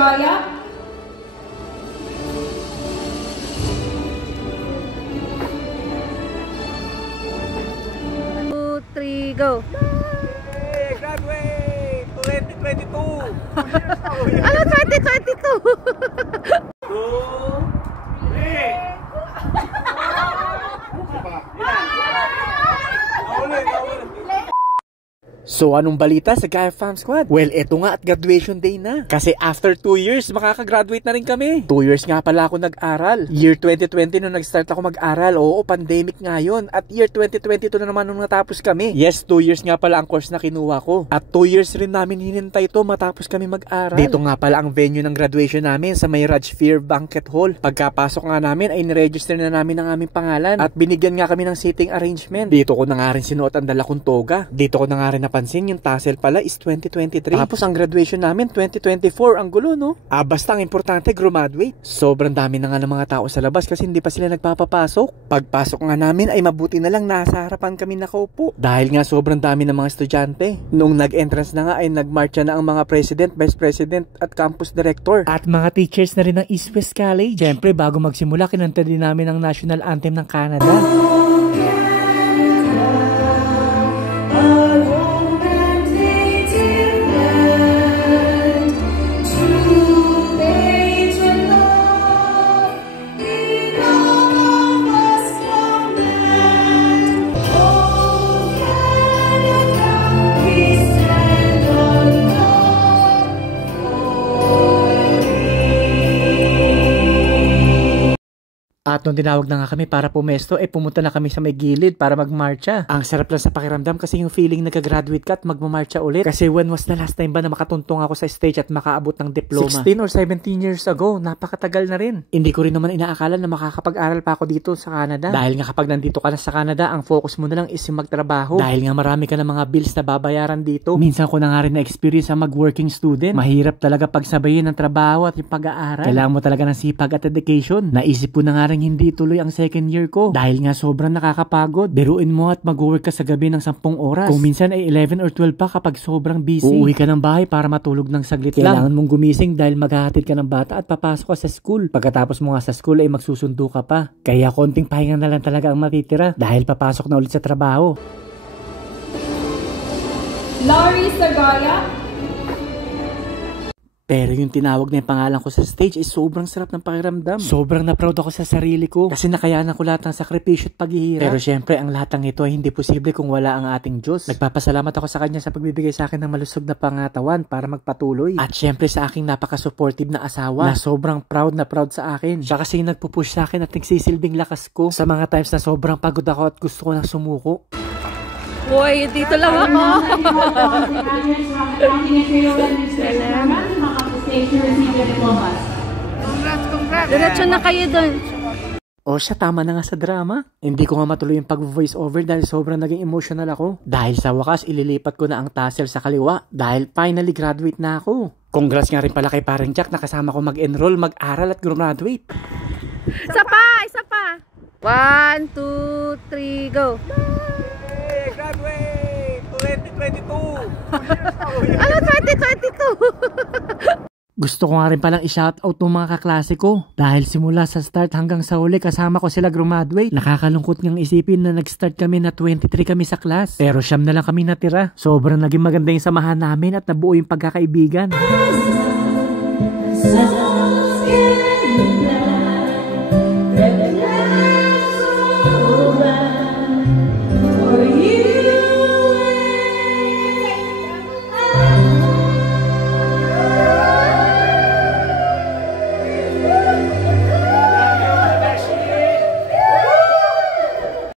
Sagaya. 2, 3, go! Hey, graduate! 2022! Ano 2022? 2, 3! So anong balita sa Gaya Fam Squad? Well, eto nga at graduation day na. Kasi after 2 years, makakagraduate na rin kami. 2 years nga pala ako nag-aral. Year 2020 nung nag-start ako mag-aral. Oo, pandemic nga yun. At year 2022 na naman nung natapos kami. Yes, 2 years nga pala ang course na kinuha ko. At 2 years rin namin hinintay to matapos kami mag-aral. Dito nga pala ang venue ng graduation namin sa may Raj Fear Banquet Hall. Pagkapasok nga namin ay niregister na namin ang aming pangalan. At binigyan nga kami ng seating arrangement. Dito ko na nga rin sinuot ang dala kong toga. Dito ko na nga rin napansin yung tassel pala is 2023. Tapos ang graduation namin 2024. Ang gulo, no? Basta ang importante graduate. Sobrang dami na nga ng mga tao sa labas kasi hindi pa sila nagpapapasok. Pagpasok nga namin ay mabuti na lang nasa harapan kami nakaupo. Dahil nga sobrang dami ng mga estudyante. Nung nag-entrance na nga ay nagmarcha na ang mga president, vice president at campus director. At mga teachers na rin ng East West College. Siyempre bago magsimula kinanta din namin ang national anthem ng Canada. At nung tinawag na nga kami para pumesto, pumunta na kami sa may gilid para magmarcha. Ang sarap lang sa pakiramdam kasi yung feeling nag-graduate ka at magmamarcha ulit. Kasi when was the last time ba na makatuntong ako sa stage at makaabot ng diploma? 16 or 17 years ago, napakatagal na rin. Hindi ko rin naman inaakala na makakapag-aral pa ako dito sa Canada. Dahil nga kapag nandito ka na sa Canada, ang focus mo na lang is yung magtrabaho. Dahil nga marami ka na mga bills na babayaran dito. Minsan ko na nga rin na-experience ang mag-working student. Mahirap talaga pagsabayin ng trabaho at yung pag-aaral. Kailangan mo talaga ng sipag at dedication. Naisip ko na nga rin hindi tuloy ang second year ko dahil nga sobrang nakakapagod. Biruin mo at mag-work ka sa gabi ng 10 oras. Kung minsan ay 11 or 12 pa kapag sobrang busy. Uuwi ka ng bahay para matulog ng saglit lang. Kailangan mong gumising dahil maghahatid ka ng bata at papasok ka sa school. Pagkatapos mo nga sa school ay magsusundo ka pa. Kaya konting pahinga na lang talaga ang matitira dahil papasok na ulit sa trabaho. Laurie Sagaya. Pero yung tinawag na yung pangalan ko sa stage ay sobrang sarap ng pakiramdam. Sobrang na-proud ako sa sarili ko kasi nakayanan ko lahat ng sakripisyo at paghihirap. Pero syempre, ang lahat ng ito ay hindi posible kung wala ang ating Diyos. Nagpapasalamat ako sa Kanya sa pagbibigay sa akin ng malusog na pangatawan para magpatuloy. At syempre sa aking napaka-supportive na asawa na sobrang proud na proud sa akin. Siya kasi nagpupush sa akin at nagsisilbing lakas ko sa mga times na sobrang pagod ako at gusto ko na sumuko. Uy, dito lang ako. Congrats. Diretso na kayo doon. O siya, tama na nga sa drama. Hindi ko nga matuloy yung pag-voice over dahil sobrang naging emotional ako. Dahil sa wakas, ililipat ko na ang tassel sa kaliwa dahil finally graduate na ako. Congrats nga rin pala kay Parang Jack na kasama ko mag-enroll, mag-aral at graduate. Isa pa. 1, 2, 3, go! Hey, graduate! 2022! Ano 2022? Gusto ko nga rin palang i-shoutout ng mga kaklase ko. Dahil simula sa start hanggang sa huli kasama ko sila graduate. Nakakalungkot ngang isipin na nag-start kami na 23 kami sa class. Pero siyam na lang kami natira. Sobrang naging maganda yung samahan namin at nabuo yung pagkakaibigan.